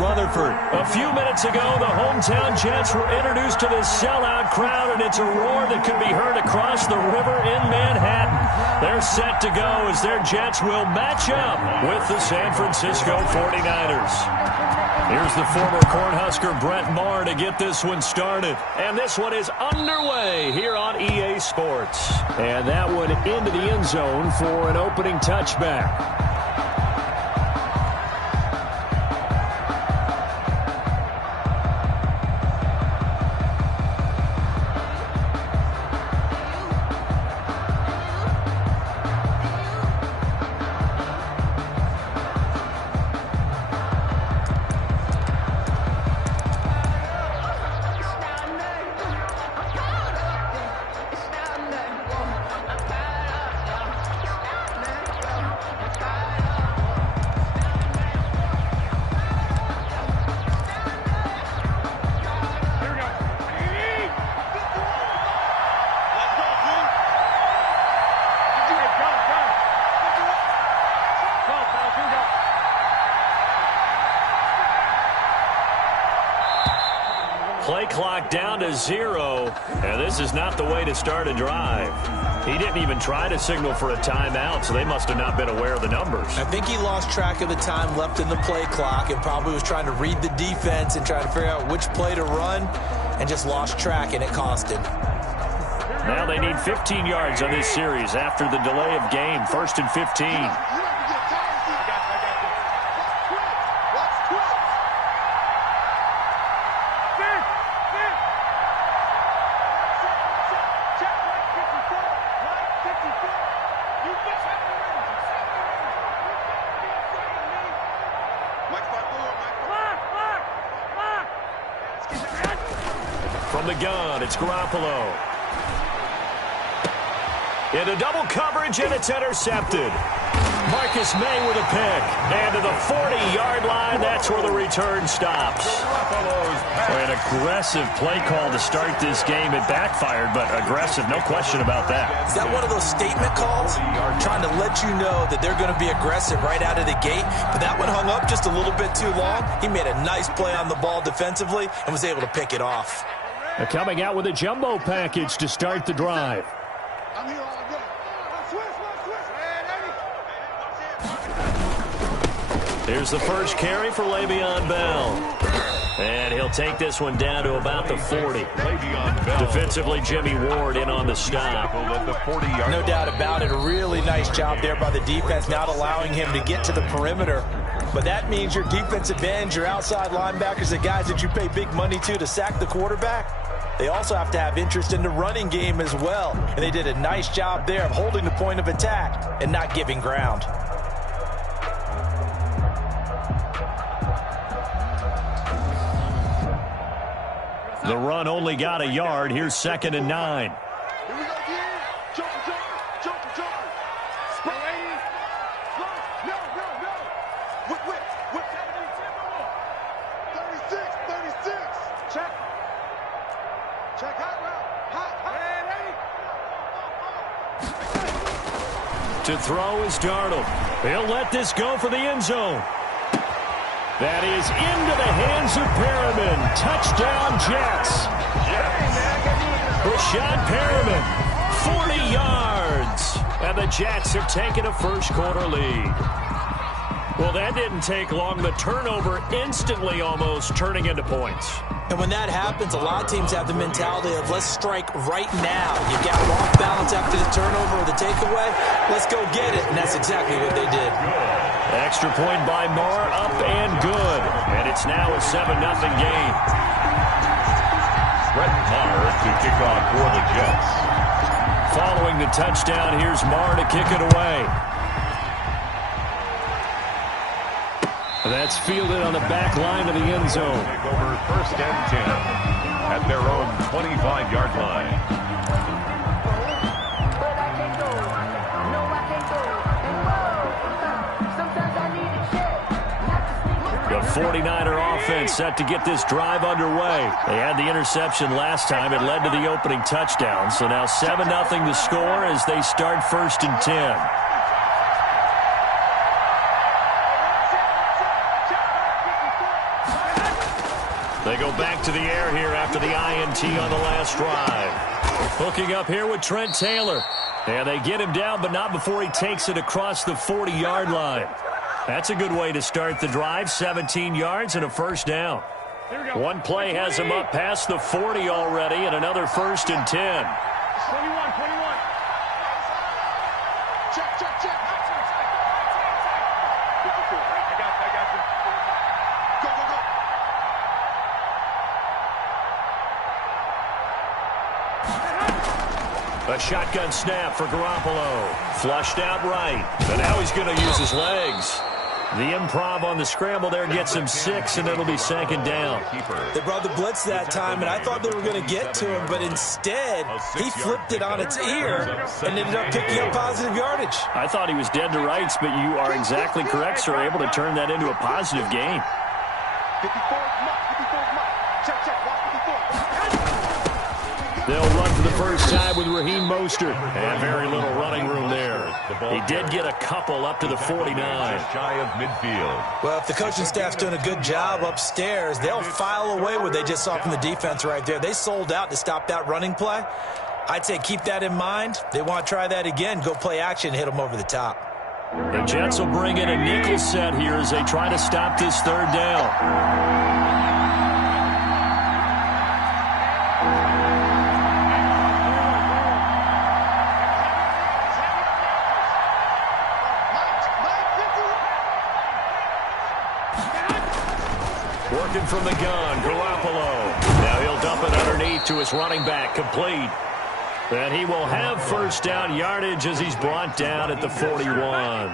Rutherford. A few minutes ago, the hometown Jets were introduced to this sellout crowd, and it's a roar that could be heard across the river in Manhattan. They're set to go as their Jets will match up with the San Francisco 49ers. Here's the former Cornhusker Brett Maher to get this one started. And this one is underway here on EA Sports. And that one into the end zone for an opening touchback. Play clock down to 0, and this is not the way to start a drive. He didn't even try to signal for a timeout, so they must have not been aware of the numbers. I think he lost track of the time left in the play clock and probably was trying to read the defense and trying to figure out which play to run and just lost track, and it cost him. Now they need 15 yards on this series after the delay of game. 1st and 15. From the gun, it's Garoppolo. Into double coverage, and it's intercepted. Marcus May with a pick. And to the 40-yard line, that's where the return stops. An aggressive play call to start this game. It backfired, but aggressive, no question about that. Is that one of those statement calls? Trying to let you know that they're going to be aggressive right out of the gate, but that one hung up just a little bit too long. He made a nice play on the ball defensively and was able to pick it off. Coming out with a jumbo package to start the drive. Here's the first carry for Le'Veon Bell. And he'll take this one down to about the 40. Defensively, Jimmy Ward in on the stop. No doubt about it. A really nice job there by the defense, not allowing him to get to the perimeter. But that means your defensive ends, your outside linebackers, the guys that you pay big money to sack the quarterback, they also have to have interest in the running game as well. And they did a nice job there of holding the point of attack and not giving ground. The run only got a yard. Here's 2nd and 9. To throw is Darnold. He'll let this go for the end zone. That is into the hands of Perriman. Touchdown, Jets. Rashad Perriman, 40 yards. And the Jets have taken a first-quarter lead. Well, that didn't take long. The turnover instantly almost turning into points. And when that happens, a lot of teams have the mentality of let's strike right now. You've got off balance after the turnover or the takeaway. Let's go get it. And that's exactly what they did. Extra point by Maher, up and good. And it's now a 7-0 game. Brett Maher to kick off for the Jets. Following the touchdown, here's Maher to kick it away. That's fielded on the back line of the end zone. Take over 1st and 10 at their own 25-yard line. The 49er offense set to get this drive underway. They had the interception last time. It led to the opening touchdown. So now 7-0 to score as they start 1st and 10. They go back to the air here after the INT on the last drive. Hooking up here with Trent Taylor. And they get him down, but not before he takes it across the 40-yard line. That's a good way to start the drive. 17 yards and a first down. One play has him up past the 40 already, and another 1st and 10. 21. Check. 54. I got you. Go. A shotgun snap for Garoppolo. Flushed out right. And now he's going to use his legs. The improv on the scramble there gets him 6, and it'll be 2nd down. They brought the blitz that time, and I thought they were going to get to him, but instead, he flipped it on its ear and ended up picking up positive yardage. I thought he was dead to rights, but you are exactly correct, sir, able to turn that into a positive gain. 54 Check. Watch 54. They'll run for the first time with Raheem Mostert. And very little running room there. He did get a couple up to the 49. Shy of midfield. Well, if the coaching staff's doing a good job upstairs, they'll file away what they just saw from the defense right there. They sold out to stop that running play. I'd say keep that in mind. They want to try that again. Go play action, hit them over the top. The Jets will bring in a nickel set here as they try to stop this 3rd down. Working from the gun, Garoppolo. Now he'll dump it underneath to his running back, complete. And he will have 1st down yardage as he's brought down at the 41.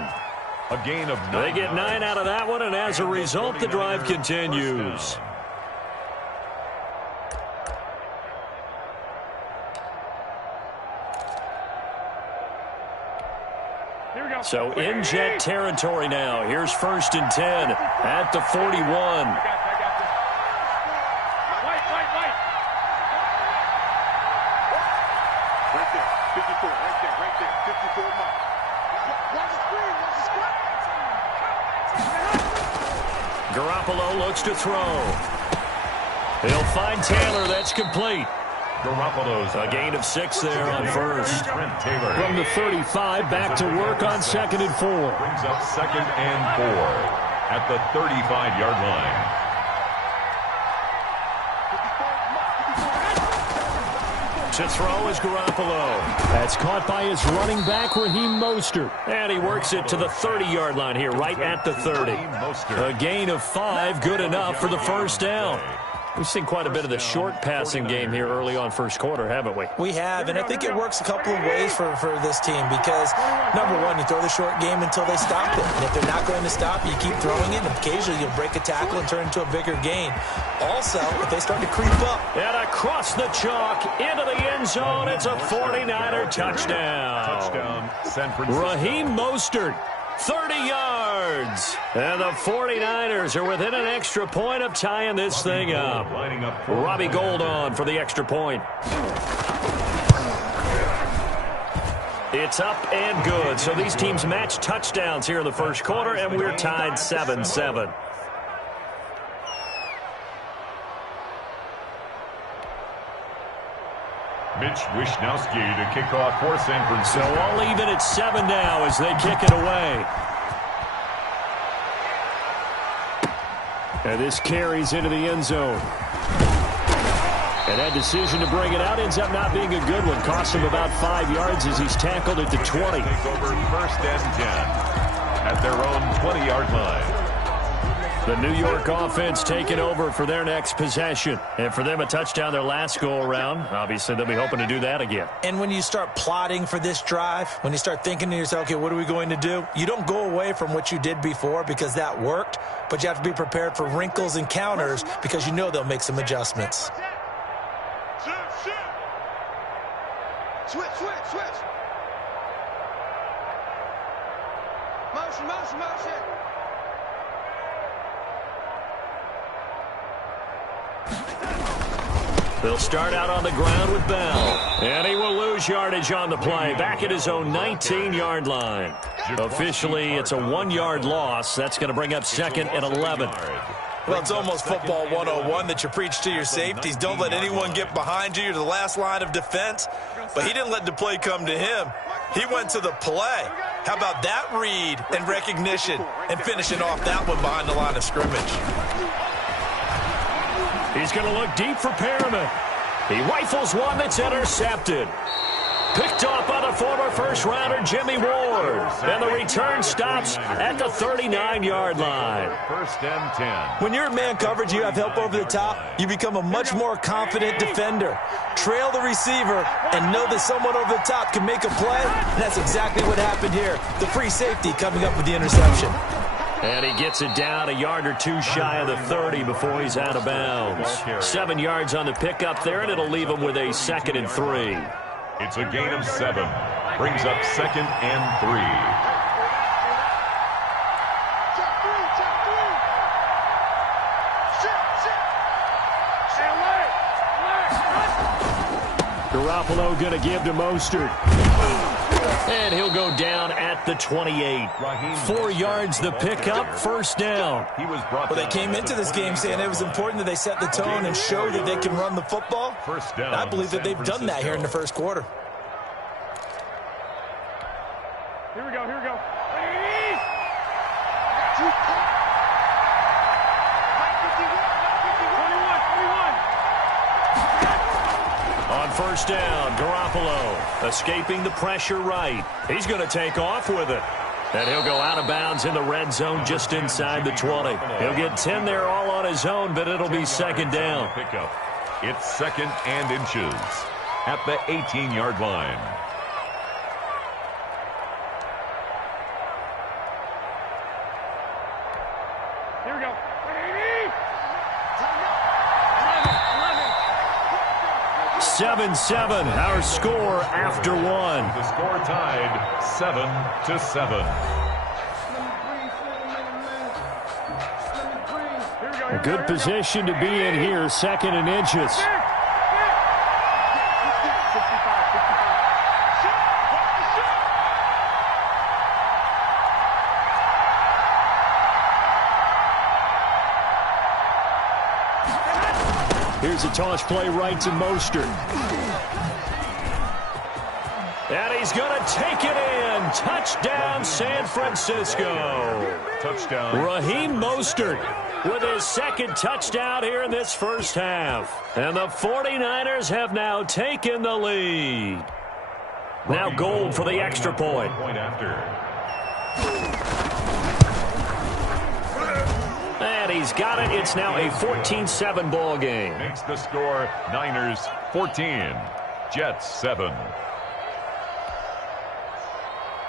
A gain of 9. They get 9 out of that one, and as a result, the drive continues. So in Jet territory now. Here's 1st and 10 at the 41. Garoppolo looks to throw. He'll find Taylor. That's complete. Garoppolo's a gain of 6 there on 1st. Trent Taylor. From the 35, back to work on 2nd and 4. Brings up 2nd and 4 at the 35-yard line. To throw is Garoppolo. That's caught by his running back, Raheem Mostert. And he works it to the 30-yard line here, right at the 30. A gain of 5, good enough for the 1st down. We've seen quite a bit of the short passing game here early on 1st quarter, haven't we? We have, and I think it works a couple of ways for this team because, number one, you throw the short game until they stop it. And if they're not going to stop you, keep throwing it, and occasionally you'll break a tackle and turn it into a bigger gain. Also, if they start to creep up. And across the chalk, into the end zone, it's a 49er touchdown. Touchdown, San Francisco. Raheem Mostert. 30 yards. And the 49ers are within an extra point of tying this thing up. Robbie Gould on for the extra point. It's up and good. So these teams match touchdowns here in the 1st quarter, and we're tied 7-7. Mitch Wishnowsky to kick off for San Francisco. So all even at 7 now as they kick it away. And this carries into the end zone. And that decision to bring it out ends up not being a good one. Cost him about 5 yards as he's tackled at the 20. Take over 1st and 10 at their own 20-yard line. The New York offense taking over for their next possession. And for them, a touchdown their last go-around. Obviously, they'll be hoping to do that again. And when you start plotting for this drive, when you start thinking to yourself, okay, what are we going to do? You don't go away from what you did before because that worked, but you have to be prepared for wrinkles and counters because you know they'll make some adjustments. Switch. Motion. They'll start out on the ground with Bell. And he will lose yardage on the play. Back at his own 19-yard line. Officially, it's a 1-yard loss. That's going to bring up 2nd and 11. Well, it's almost football 101 that you preach to your safeties. Don't let anyone get behind you. You're the last line of defense. But he didn't let the play come to him. He went to the play. How about that read and recognition and finishing off that one behind the line of scrimmage? He's going to look deep for Perriman. He rifles one that's intercepted. Picked off by the former first-rounder Jimmy Ward. And the return stops at the 39-yard line. First and 10. When you're in man coverage, you have help over the top, you become a much more confident defender. Trail the receiver and know that someone over the top can make a play. And that's exactly what happened here. The free safety coming up with the interception. And he gets it down a yard or two shy of the 30 before he's out of bounds. 7 yards on the pickup there, and it'll leave him with a 2nd and 3. It's a gain of 7. Brings up 2nd and 3. Check three. Sit. Garoppolo going to give to Mostert. And he'll go down at the 28. 4 yards the pickup, first down. Well, they came into this game saying it was important that they set the tone and show that they can run the football. First down, I believe that they've done that here in the first quarter. Here we go. On first down, Garoppolo escaping the pressure right. He's going to take off with it. And he'll go out of bounds in the red zone just inside the 20. He'll get 10 there all on his own, but it'll be 2nd down. Pickup. It's 2nd and inches at the 18-yard line. Here we go. 7-7, our score after 1. The score tied 7-7. A good position to be in here, 2nd and inches. Here's a toss play right to Mostert. And he's going to take it in. Touchdown, San Francisco. Touchdown. Raheem Mostert with his 2nd touchdown here in this first half. And the 49ers have now taken the lead. Now Gold for the extra point. Point after. And he's got it. It's now a 14-7 ball game. Makes the score Niners 14, Jets 7.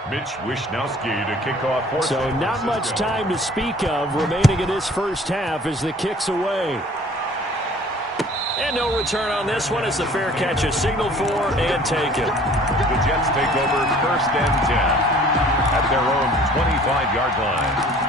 Mitch Wishnowski to kick off. So not much time to speak of remaining in this first half as the kick's away. And no return on this one as the fair catch is signaled for and taken. The Jets take over 1st and 10 at their own 25-yard line.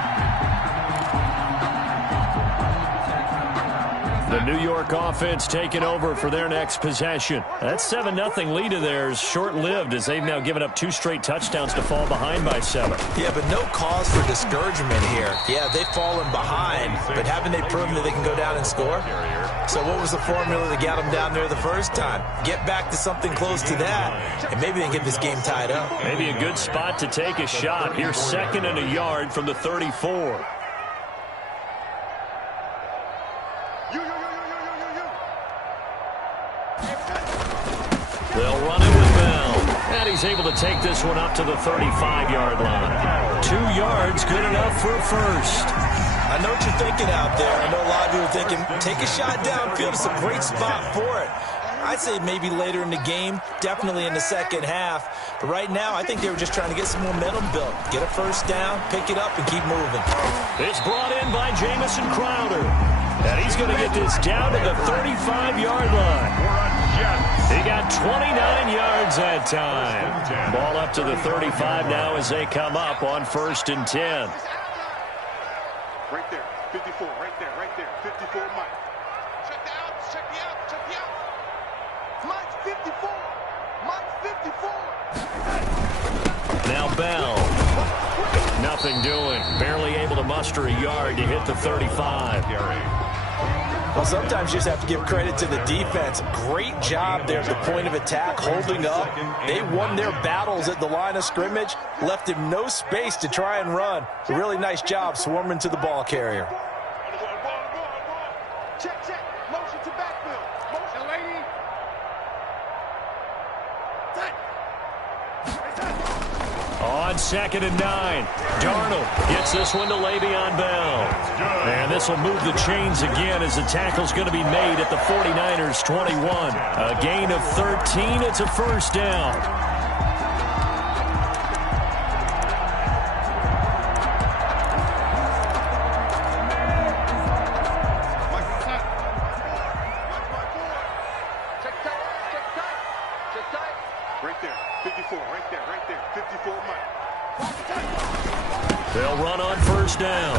The New York offense taking over for their next possession. That 7-0 lead of theirs short-lived as they've now given up 2 straight touchdowns to fall behind by 7. Yeah, but no cause for discouragement here. Yeah, they've fallen behind, but haven't they proven that they can go down and score? So what was the formula that got them down there the first time? Get back to something close to that, and maybe they can get this game tied up. Maybe a good spot to take a shot. Here's 2nd and a yard from the 34. They'll run it with Bell. And he's able to take this one up to the 35-yard line. 2 yards, good enough for a first. I know what you're thinking out there. I know a lot of you are thinking, take a shot downfield. It's a great spot for it. I'd say maybe later in the game, definitely in the second half. But right now, I think they were just trying to get some momentum built. Get a first down, pick it up, and keep moving. It's brought in by Jamison Crowder. And he's going to get this down to the 35-yard line. He got 29 yards that time. Ball up to the 35 now as they come up on 1st and 10. Right there, 54, right there, 54, Mike. Check the out, check the out. Mike 54, Mike 54. Now Bell. Nothing doing. Barely able to cost her a yard to hit the 35. Well, sometimes you just have to give credit to the defense. Great job there at the point of attack, holding up. They won their battles at the line of scrimmage, left him no space to try and run. A really nice job swarming to the ball carrier. Check, check. Motion to backfield. Motion, lady. On 2nd and 9, Darnold gets this one to Le'Veon Bell. And this will move the chains again as the tackle's going to be made at the 49ers' 21. A gain of 13. It's a first down. Right there, 54, right there, 54 Mike. They'll run on first down.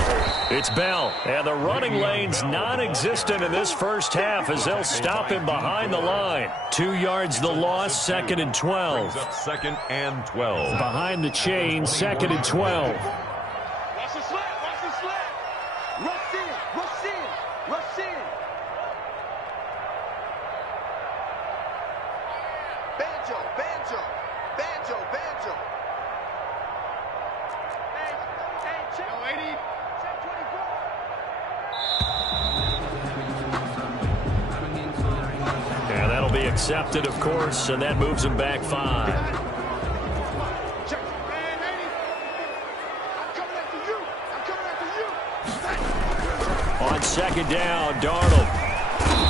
It's Bell, and the running lane's non-existent in this first half as they'll stop him behind the line. 2 yards the loss, 2nd and 12. Up 2nd and 12. Behind the chain, 2nd and 12. Watch the slant, watch the slant. Rush in, rush in, rush in. Banjo, banjo, banjo, banjo. Hey, check 80. Check 24. Yeah, that'll be accepted, of course, and that moves him back 5. Check. Man, 80. I'm coming after you. I'm coming after you. On 2nd down, Darnold.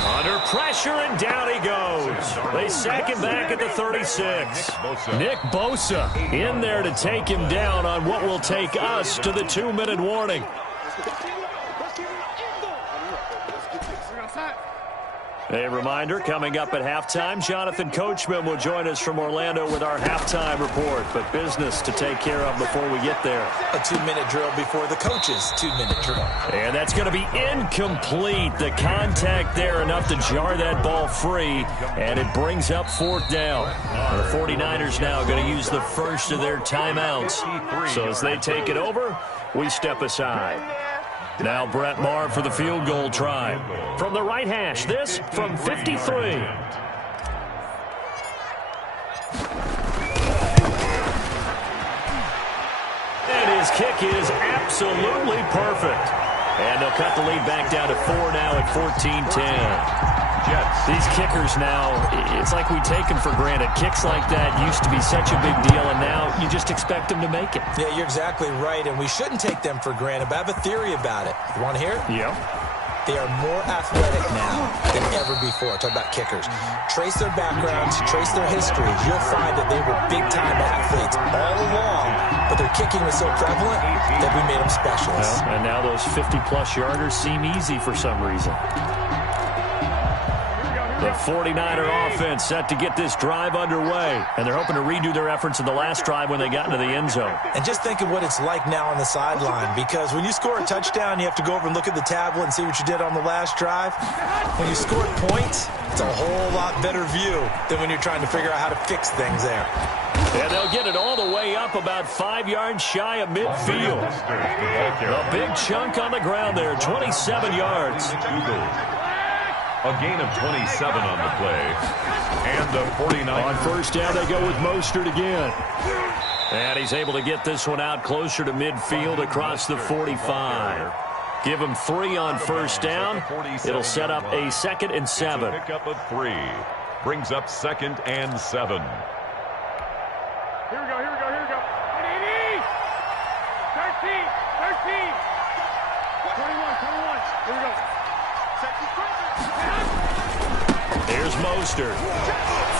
Under pressure, and down he goes. They sack him back at the 36. Nick Bosa in there to take him down on what will take us to the 2-minute warning. A reminder, coming up at halftime, Jonathan Coachman will join us from Orlando with our halftime report. But business to take care of before we get there. A 2-minute drill before the coach's 2-minute drill. And that's going to be incomplete. The contact there enough to jar that ball free, and it brings up 4th down. The 49ers now going to use the first of their timeouts. So as they take it over, we step aside. Now Brett Maher for the field goal try. From the right hash, this from 53. And his kick is absolutely perfect. And they'll cut the lead back down to 4 now at 14-10. Jets. These kickers now, it's like we take them for granted. Kicks like that used to be such a big deal, and now you just expect them to make it. Yeah, you're exactly right, and we shouldn't take them for granted, but I have a theory about it. You want to hear it? Yeah. They are more athletic now than ever before. Talk about kickers. Trace their backgrounds, trace their histories. You'll find that they were big-time athletes all along, but their kicking was so prevalent that we made them specialists. Well, and now those 50-plus yarders seem easy for some reason. The 49er offense set to get this drive underway, and they're hoping to redo their efforts in the last drive when they got into the end zone. And just think of what it's like now on the sideline, because when you score a touchdown, you have to go over and look at the tablet and see what you did on the last drive. When you scored points, it's a whole lot better view than when you're trying to figure out how to fix things there. And they'll get it all the way up about 5 yards shy of midfield. A big chunk on the ground there, 27 yards. A gain of 27 on the play. And the 49. On first down, they go with Mostert again. And he's able to get this one out closer to midfield across the 45. Give him 3 on first down. It'll set up a 2nd and 7. Pickup of 3. Brings up 2nd and 7. Here we go, here we go, here we go. 13, 21. Here we go. Here's Mostert.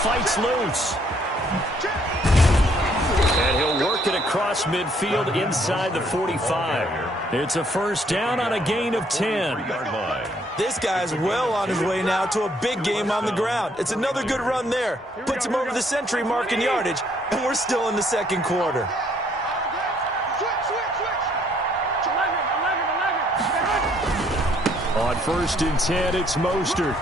Fights loose. And he'll work it across midfield inside the 45. It's a first down on a gain of 10. This guy's well on his way now to a big game on the ground. It's another good run there. Puts him over the century mark in yardage, and we're still in the second quarter. On 1st and 10, it's Mostert.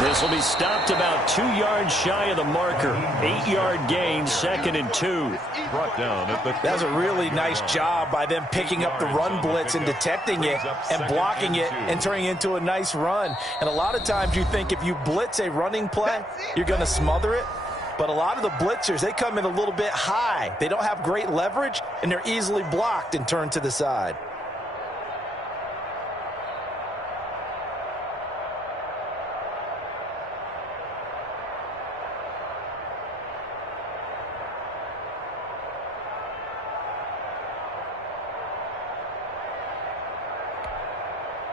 This will be stopped about 2 yards shy of the marker. 8-yard gain, 2nd and 2. Brought down at the That's a really nice job by them picking up the run blitz and detecting it and blocking it and turning it into a nice run. And a lot of times you think if you blitz a running play, you're going to smother it. But a lot of the blitzers, they come in a little bit high. They don't have great leverage, and they're easily blocked and turned to the side.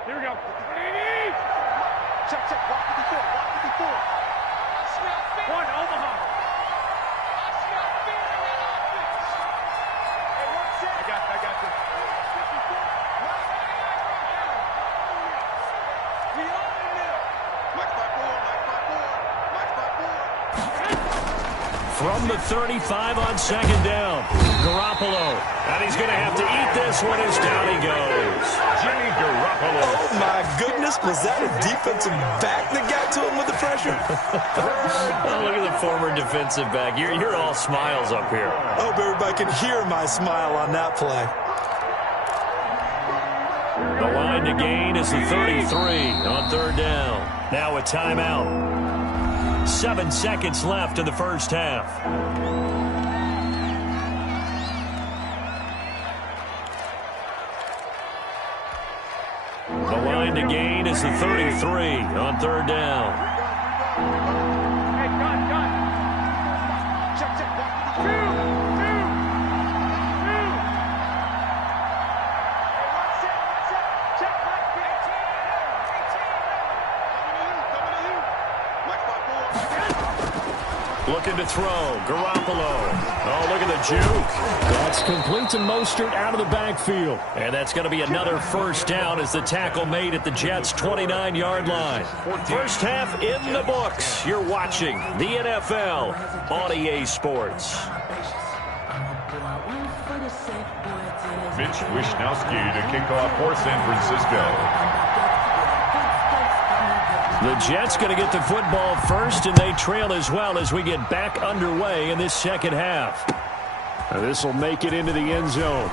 Here we go. Check, check. Block 54. Block 54. One, Omaha. I got this. From the 35 on 2nd down, Garoppolo. And he's going to have to eat this one as down he goes. Jimmy Garoppolo. Oh, my goodness. Was that a defensive back that got to him with the pressure? Oh, look at the former defensive back. You're all smiles up here. I hope everybody can hear my smile on that play. The line to gain is the 33 on 3rd down. Now a timeout. 7 seconds left in the first half. The line to gain is the 33 on 3rd down. Hey, gun. Check, check. Block 52. Looking to throw. Garoppolo. Oh, look at the juke. That's complete to Mostert out of the backfield. And that's going to be another first down as the tackle made at the Jets' 29-yard line. First half in the books. You're watching the NFL on EA Sports. Mitch Wishnowsky to kick off for San Francisco. The Jets going to get the football first, and they trail as well as we get back underway in this second half. This will make it into the end zone.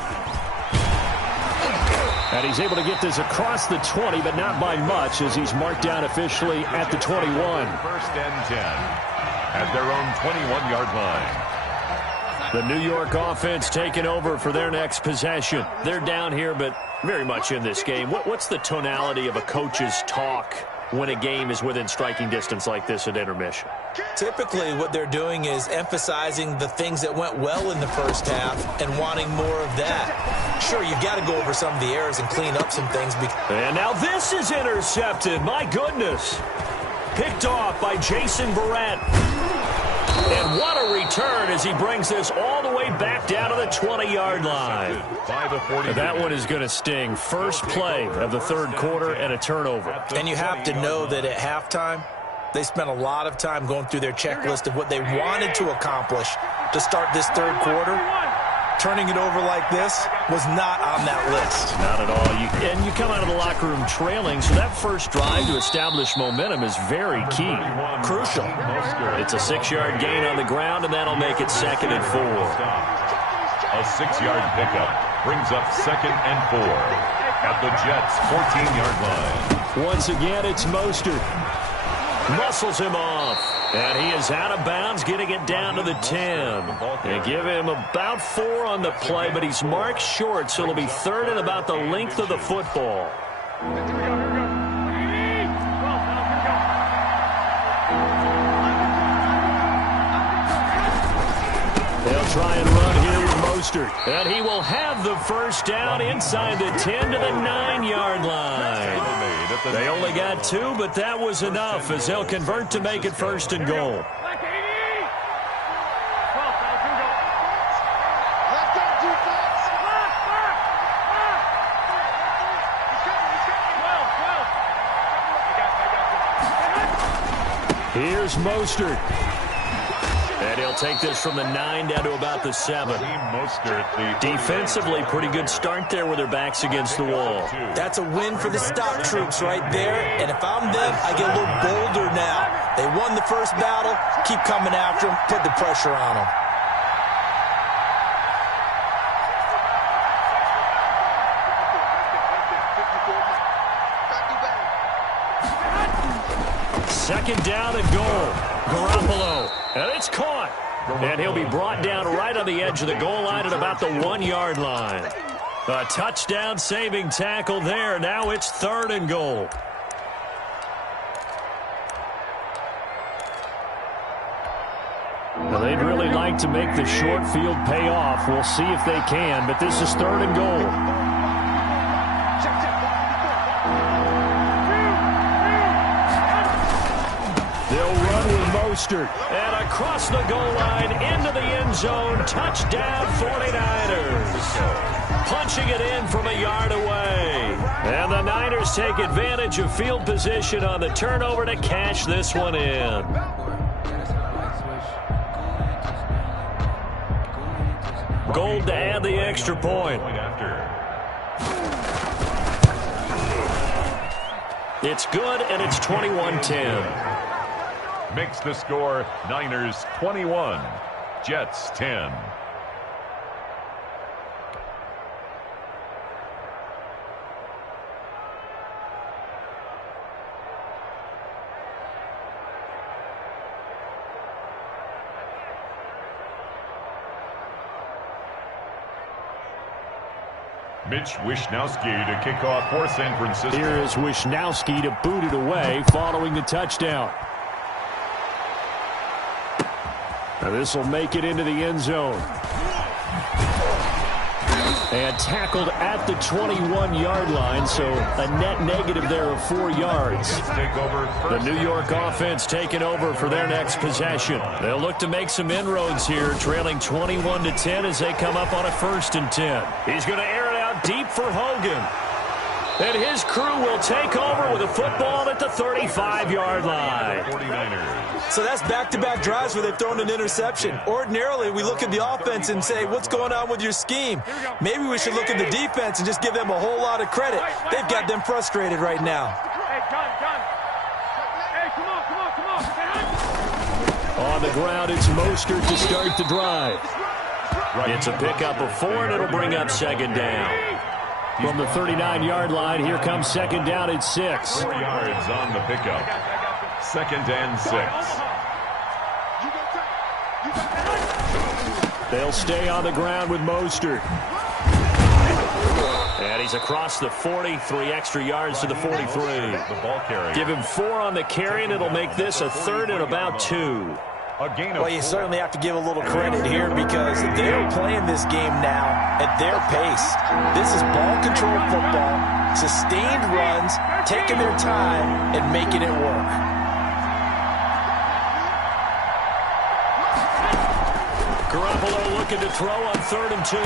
And he's able to get this across the 20, but not by much as he's marked down officially at the 21. 1st and 10 at their own 21-yard line. The New York offense taking over for their next possession. They're down here, but very much in this game. What's the tonality of a coach's talk when a game is within striking distance like this at intermission? Typically, what they're doing is emphasizing the things that went well in the first half and wanting more of that. Sure, you've got to go over some of the errors and clean up some things. And now this is intercepted. My goodness. Picked off by Jason Verrett. And what a return as he brings this all the way back down to the 20-yard line. That one is going to sting. First play of the 3rd quarter and a turnover. And you have to know that at halftime, they spent a lot of time going through their checklist of what they wanted to accomplish to start this 3rd quarter. Turning it over like this was not on that list. Not at all. And you come out of the locker room trailing, so that first drive to establish momentum is very key. Crucial. It's a 6-yard gain on the ground, and that'll make it 2nd and 4. A 6-yard pickup brings up 2nd and 4 at the Jets' 14-yard line. Once again, it's Mostert. Muscles him off. And he is out of bounds, getting it down to the 10. They give him about 4 on the play, but he's marked short, so it'll be 3rd and about the length of the football. They'll try and run here with Mostert. And he will have the first down inside the 10 to the 9-yard line. They only got 2, but that was enough as they'll convert to make it 1st and goal. Here's Mostert. And he'll take this from the 9 down to about the 7. Defensively, pretty good start there with their backs against the wall. That's a win for the stock troops right there. And if I'm them, I get a little bolder now. They won the first battle. Keep coming after them. Put the pressure on them. Second down and goal. Garoppolo. And it's caught. And he'll be brought down right on the edge of the goal line at about the 1-yard line. A touchdown-saving tackle there. Now it's 3rd and goal. Well, they'd really like to make the short field pay off. We'll see if they can, but this is 3rd and goal. They'll run with Mostert. And across the goal line, into the end zone. Touchdown, 49ers. Punching it in from a yard away. And the Niners take advantage of field position on the turnover to cash this one in. Gold to add the extra point. It's good, and it's 21-10. Makes the score Niners 21, Jets 10. Mitch Wishnowsky to kick off for San Francisco. Here is Wishnowsky to boot it away following the touchdown. Now this will make it into the end zone. And tackled at the 21-yard line, so a net negative there of 4 yards. The New York offense taking over for their next possession. They'll look to make some inroads here, trailing 21-10 as they come up on a 1st and 10. He's going to air it out deep for Hogan. And his crew will take over with a football at the 35-yard line. 49ers. So that's back-to-back drives where they've thrown an interception. Ordinarily, we look at the offense and say, what's going on with your scheme? Maybe we should look at the defense and just give them a whole lot of credit. They've got them frustrated right now. Hey, John. Hey, come on. On the ground, it's Mostert to start the drive. It's a pickup of 4, and it'll bring up 2nd down. From the 39-yard line, here comes 2nd down at 6. 4 yards on the pickup. 2nd and 6. They'll stay on the ground with Mostert. And he's across the 40, 3 extra yards to the 43. The ball carrier. Give him 4 on the carry, and it'll make this a 3rd and about 2. Well, you certainly have to give a little credit here because they're playing this game now at their pace. This is ball control football, sustained runs, taking their time and making it work. Garoppolo looking to throw on 3rd and 2.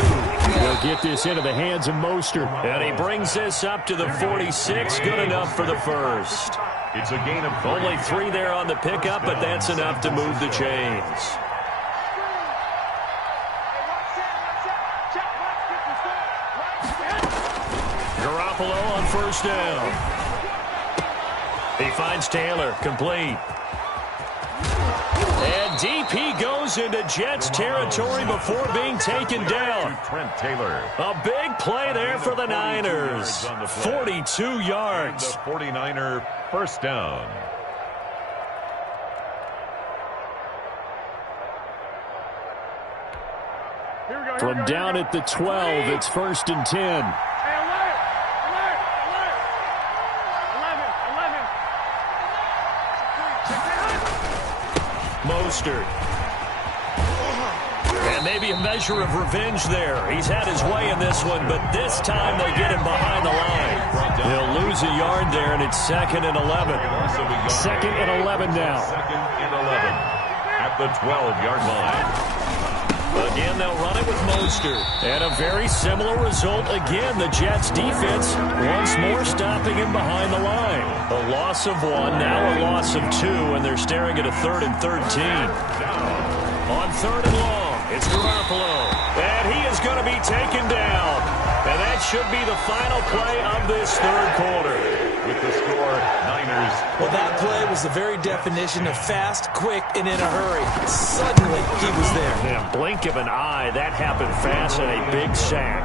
He'll get this into the hands of Mostert. And he brings this up to the 46. Good enough for the 1st. It's a gain of 3. Only 3 there on the pickup, but that's enough to move the chains. Garoppolo on 1st down. He finds Taylor, complete. And deep he goes into Jets territory before being taken down. Trent Taylor. A big play there for the Niners. 42 yards. The 49er 1st down. From down at the 12, it's 1st and 10. Mostert. And maybe a measure of revenge there. He's had his way in this one, but this time they get him behind the line. He'll lose a yard there, and it's 2nd and 11. 2nd and 11 now. 2nd and 11 at the 12-yard line. Again, they'll run it with Mostert. And a very similar result again. The Jets defense once more stopping him behind the line. A loss of 1, now a loss of 2, and they're staring at a 3rd and 13. On 3rd and long, it's Garoppolo. And he is going to be taken down. And that should be the final play of this 3rd quarter. With the score, Niners. Well, that play was the very definition of fast, quick, and in a hurry. Suddenly, he was there. Yeah, blink of an eye, that happened fast and a big sack.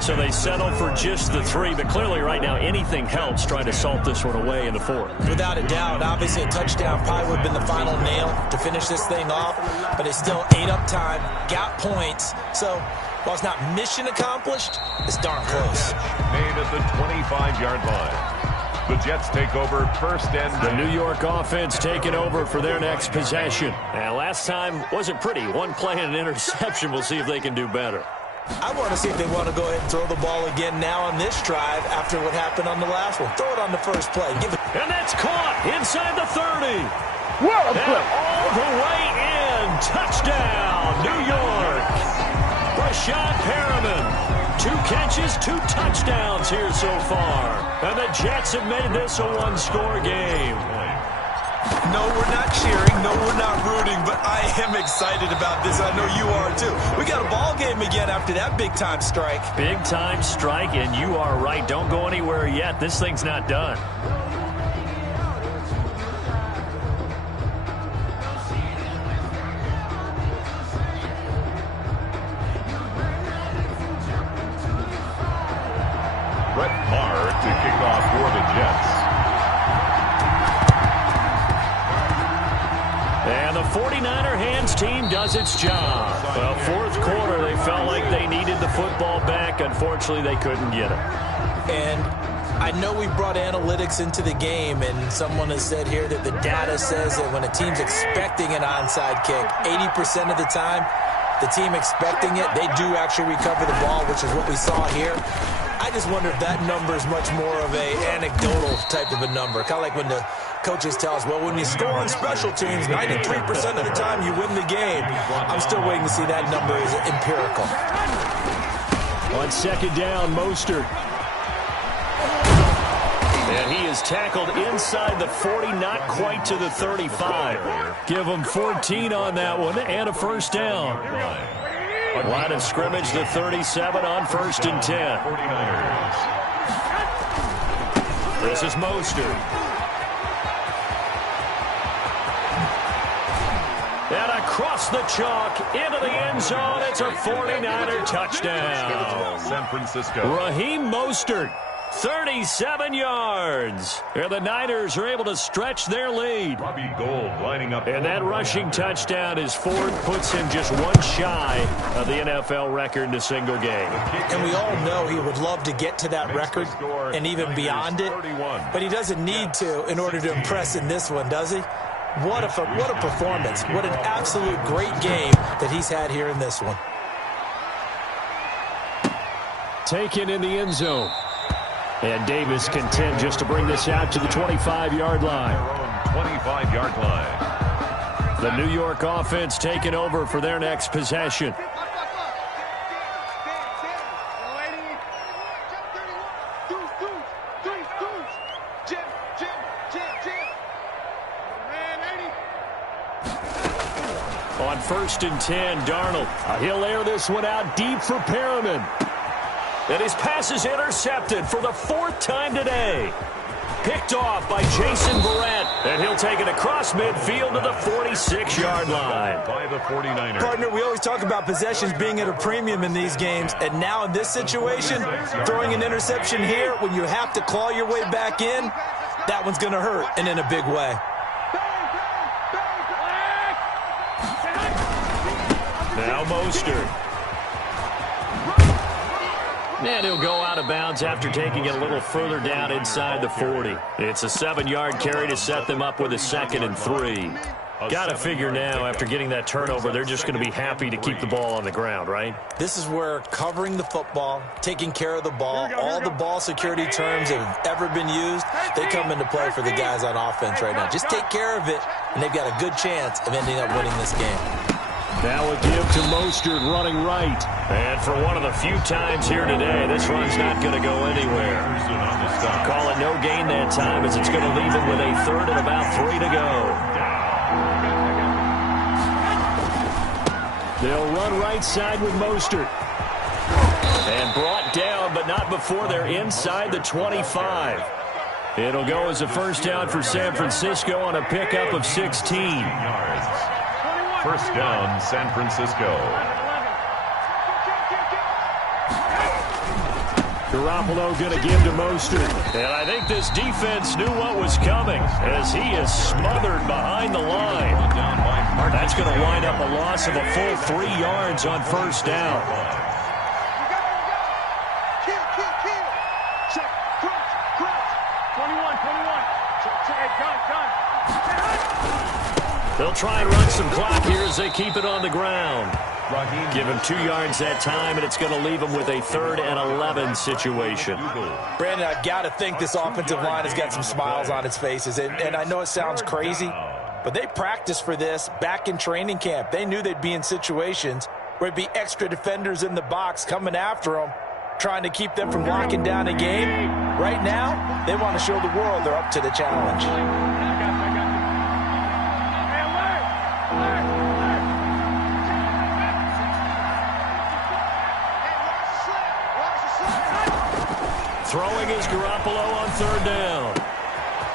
So they settle for just the 3, but clearly right now anything helps trying to salt this one away in the 4th. Without a doubt, obviously a touchdown probably would have been the final nail to finish this thing off, but it still ate up time, got points. So while it's not mission accomplished, it's darn close. Made at the 25-yard line. The Jets take over 1st and the New York offense taking over for their next possession. And last time wasn't pretty. One play and an interception. We'll see if they can do better. I want to see if they want to go ahead and throw the ball again now on this drive after what happened on the last one. Throw it on the first play. And that's caught inside the 30. And all the way in. Touchdown, New York. Rashad Perriman. 2 catches, 2 touchdowns here so far. And the Jets have made this a one-score game. No, we're not cheering. No, we're not rooting. But I am excited about this. I know you are, too. We got a ball game again after that big-time strike. Big-time strike, and you are right. Don't go anywhere yet. This thing's not done. Brett Maher to kick off for the Jets. And the 49er hands team does its job. Well, 4th quarter, they felt like they needed the football back. Unfortunately, they couldn't get it. And I know we brought analytics into the game, and someone has said here that the data says that when a team's expecting an onside kick, 80% of the time, the team expecting it, they do actually recover the ball, which is what we saw here. I just wonder if that number is much more of a anecdotal type of a number. Kind of like when the coaches tell us, well, when you score on special teams, 93% of the time you win the game. I'm still waiting to see that number is empirical. On 2nd down, Mostert. And he is tackled inside the 40, not quite to the 35. Give him 14 on that one and a 1st down. Line of scrimmage, the 37 on 1st and 10. 49ers. This is Mostert. And across the chalk into the end zone. It's a 49er touchdown. San Francisco. Raheem Mostert, 37 yards. And the Niners are able to stretch their lead. Robbie Gould lining up. And that rushing touchdown is 4th, puts him just one shy of the NFL record in a single game. And we all know he would love to get to that record and even beyond it. But he doesn't need to in order to impress in this one, does he? What a performance. What an absolute great game that he's had here in this one. Taken in the end zone. And Davis content just to bring this out to the 25-yard line. 25-yard line. The New York offense taking over for their next possession. On 1st and 10, Darnold. He'll air this one out deep for Perriman. And his pass is intercepted for the 4th time today. Picked off by Jason Verrett. And he'll take it across midfield to the 46-yard line. By the 49ers. Partner, we always talk about possessions being at a premium in these games. And now in this situation, throwing an interception here when you have to claw your way back in, that one's going to hurt, and in a big way. Now Mostert. And he'll go out of bounds after taking it a little further down inside the 40. It's a 7-yard carry to set them up with a 2nd and 3. Got to figure now, after getting that turnover, they're just going to be happy to keep the ball on the ground, right? This is where covering the football, taking care of the ball, all the ball security terms that have ever been used, they come into play for the guys on offense right now. Just take care of it, and they've got a good chance of ending up winning this game. Now a give to Mostert running right. And for one of the few times here today, this run's not going to go anywhere. Call it no gain that time, as it's going to leave him with a 3rd and about 3 to go. They'll run right side with Mostert. And brought down, but not before they're inside the 25. It'll go as a first down for San Francisco on a pickup of 16 yards. First down, San Francisco. Garoppolo going to give to Mostert. And I think this defense knew what was coming as he is smothered behind the line. That's going to wind up a loss of a full 3 yards on first down. They'll try and run some clock here as they keep it on the ground. Give him 2 yards that time, and it's going to leave him with a 3rd and 11 situation. Brandon, I've got to think this offensive line has got some smiles on its faces. And I know it sounds crazy, but they practiced for this back in training camp. They knew they'd be in situations where it'd be extra defenders in the box coming after them, trying to keep them from locking down a game. Right now, they want to show the world they're up to the challenge. Throwing is Garoppolo on 3rd down.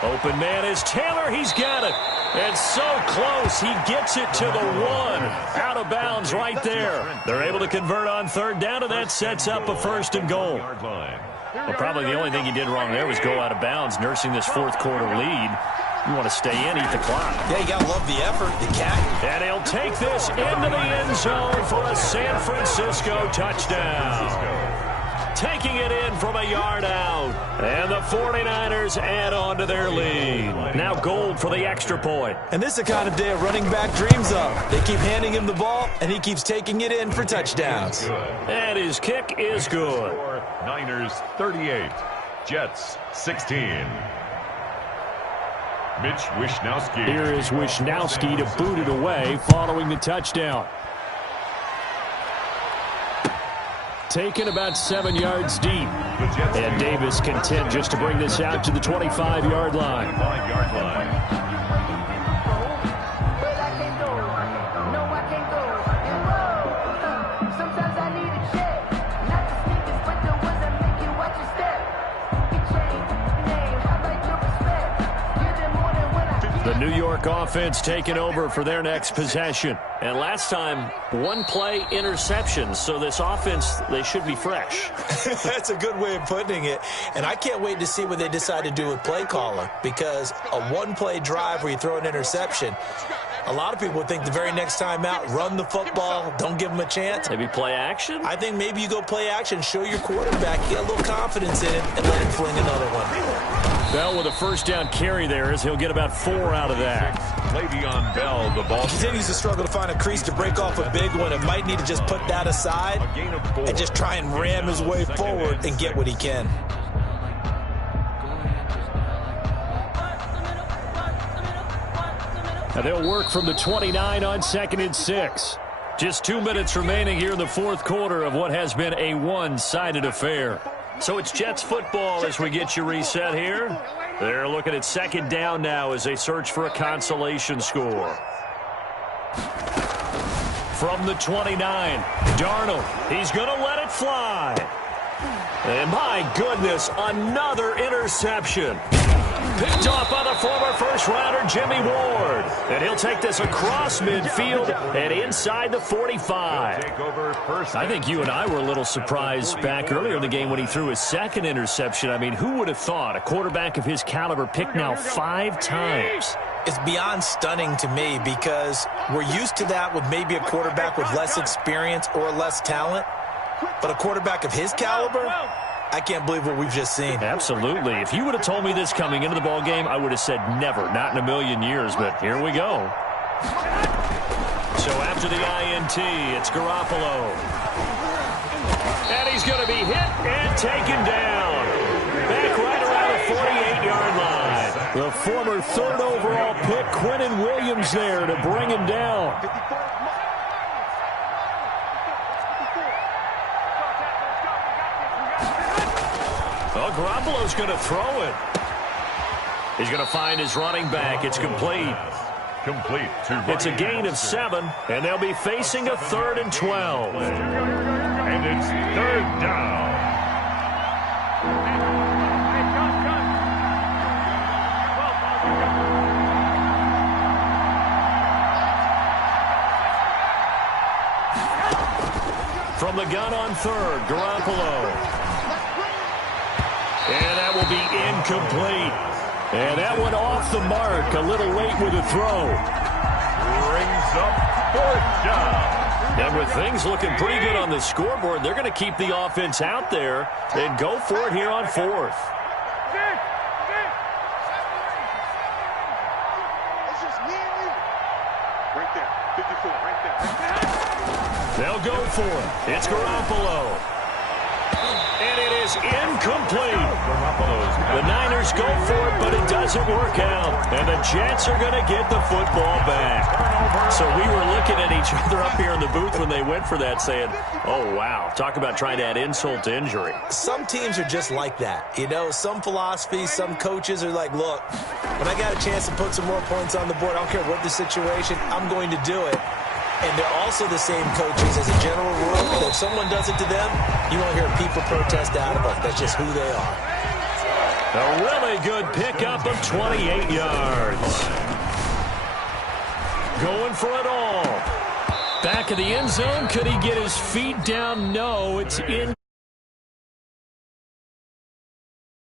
Open man is Taylor. He's got it. And so close. He gets it to the 1. Out of bounds right there. They're able to convert on 3rd down, and that sets up a 1st and goal. Well, probably the only thing he did wrong there was go out of bounds, nursing this 4th quarter lead. You want to stay in, eat the clock. Yeah, you got to love the effort, the cat. And he'll take this into the end zone for a San Francisco touchdown. Taking it in from a yard out. And the 49ers add on to their lead. Now Gold for the extra point. And this is the kind of day a running back dreams of. They keep handing him the ball, and he keeps taking it in for touchdowns. And his kick is good. Niners 38, Jets 16. Mitch Wishnowsky. Here is Wishnowsky to boot it away following the touchdown. Taken about 7 yards deep. And Davis content just to bring this out to the 25-yard line. 5-yard line. The New York offense taking over for their next possession. And last time, 1-play interception. So this offense, they should be fresh. That's a good way of putting it. And I can't wait to see what they decide to do with play calling. Because a 1-play drive where you throw an interception, a lot of people would think the very next time out, run the football, don't give them a chance. Maybe play action? I think maybe you go play action, show your quarterback, get a little confidence in him, and let him fling another one. Bell with a first down carry there as he'll get about 4 out of that. Le'Veon Bell, the ball. Continues to struggle to find a crease to break off a big one and might need to just put that aside and just try and ram his way forward and get what he can. Now they'll work from the 29 on 2nd and 6. Just 2 minutes remaining here in the 4th quarter of what has been a one-sided affair. So it's Jets football as we get you reset here. They're looking at 2nd down now as they search for a consolation score. From the 29, Darnold. He's going to let it fly. And my goodness, another interception. Picked off by the former first-rounder Jimmy Ward. And he'll take this across midfield and inside the 45. I think you and I were a little surprised back earlier in the game when he threw his 2nd interception. I mean, who would have thought a quarterback of his caliber picked now 5 times? It's beyond stunning to me because we're used to that with maybe a quarterback with less experience or less talent. But a quarterback of his caliber, I can't believe what we've just seen. Absolutely. If you would have told me this coming into the ball game, I would have said never, not in a million years. But here we go. So after the INT, it's Garoppolo. And he's going to be hit and taken down. Back right around the 48-yard line. The former 3rd overall pick, Quentin Williams, there to bring him down. Well, Garoppolo's going to throw it. He's going to find his running back. It's complete. complete to It's a gain of 7, and they'll be facing a 3rd and 12. And it's 3rd down. From the gun on 3rd, Garoppolo. And that will be incomplete. And that went off the mark. A little late with a throw. Brings up 4th down. And with things looking pretty good on the scoreboard, they're going to keep the offense out there and go for it here on 4th. It's just me and you. Right there. 54, right there. They'll go for it. It's Garoppolo. And it is incomplete. The Niners go for it, but it doesn't work out. And the Jets are going to get the football back. So we were looking at each other up here in the booth when they went for that saying, oh, wow, talk about trying to add insult to injury. Some teams are just like that. You know, some philosophies, some coaches are like, look, when I got a chance to put some more points on the board, I don't care what the situation, I'm going to do it. And they're also the same coaches as a general rule. That if someone does it to them, you won't hear people protest out of them. That's just who they are. A really good pickup of 28 yards. Going for it all. Back of the end zone. Could he get his feet down? No, it's in.